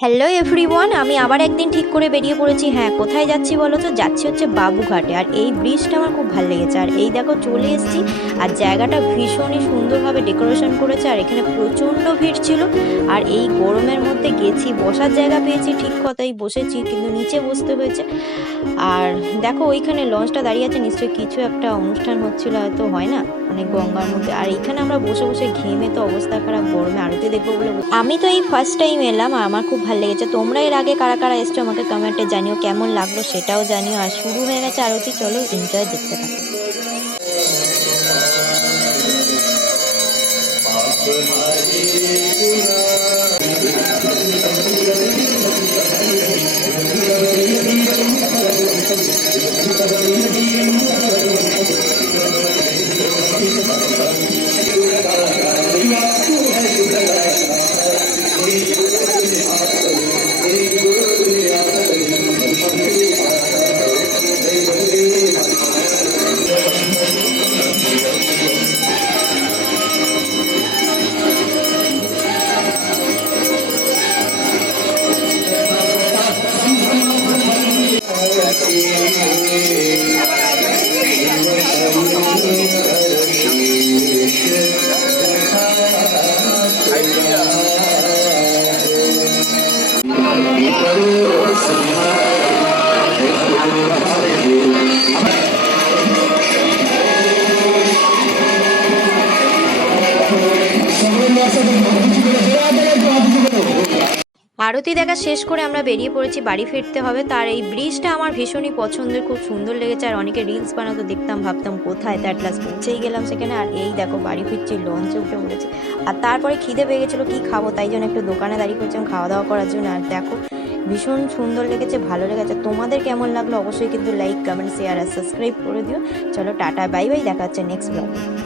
Hello everyone, আমি আবার একদিন ঠিক করে বেরিয়ে পড়েছি। হ্যাঁ, কোথায় যাচ্ছি বলো তো? যাচ্ছি হচ্ছে বাবুঘাটে। আর এই ব্রিজটা আমার খুব ভালো লেগেছে। আর এই দেখো চলে এসেছি। আর জায়গাটা ভীষণই সুন্দরভাবে ডেকোরেশন করেছে। আর এখানে প্রচণ্ড ভিড় ছিল। আর এই গরমের মধ্যে গেছি, বসার জায়গা পেয়েছি ঠিক কথাই, বসেছি, কিন্তু নিচে বসতে হয়েছে। আর দেখো ওইখানে লঞ্চটা দাঁড়িয়ে আছে, নিশ্চয়ই কিছু একটা অনুষ্ঠান হচ্ছিল, হয়তো হয় না অনেক গঙ্গার মধ্যে। আর এইখানে আমরা বসে বসে ঘেমে তো অবস্থা খারাপ, গরমে আরতি দেখবো বলে আমি তো এই ফার্স্ট টাইম এলাম। আর আমার খুব ভালো লেগেছে। তোমরা এর আগে কারা কারা এসছো আমাকে কমেন্টে জানিও, কেমন লাগলো সেটাও জানিও। আর শুরু হয়ে গেছে আরতি, চলো এনজয় দেখতে থাকো। আরতি দেখা শেষ করে আমরা বেরিয়ে পড়েছি, বাড়ি ফিরতে হবে। তার এই ব্রিজটা আমার ভীষণই পছন্দের, খুব সুন্দর লেগেছে। আর অনেকে রিলস বানাতো দেখতাম, ভাবতাম কোথায়, তার ক্লাস পৌঁছেই গেলাম সেখানে। আর এই দেখো বাড়ি ফিরছি, লঞ্চে উঠে পড়েছি। আর তারপরে খিদে পেয়ে গেছিলো, কী খাবো, তাই জন্য একটু দোকানে দাঁড়িয়ে করছিলাম খাওয়া দাওয়া করার জন্য। আর দেখো ভীষণ সুন্দর লেগেছে, ভালো লেগেছে। তোমাদের কেমন লাগলো অবশ্যই কিন্তু লাইক, কমেন্ট, শেয়ার আর সাবস্ক্রাইব করে দিও। চলো টাটা, বাই বাই, দেখা হচ্ছে নেক্সট ব্লগে।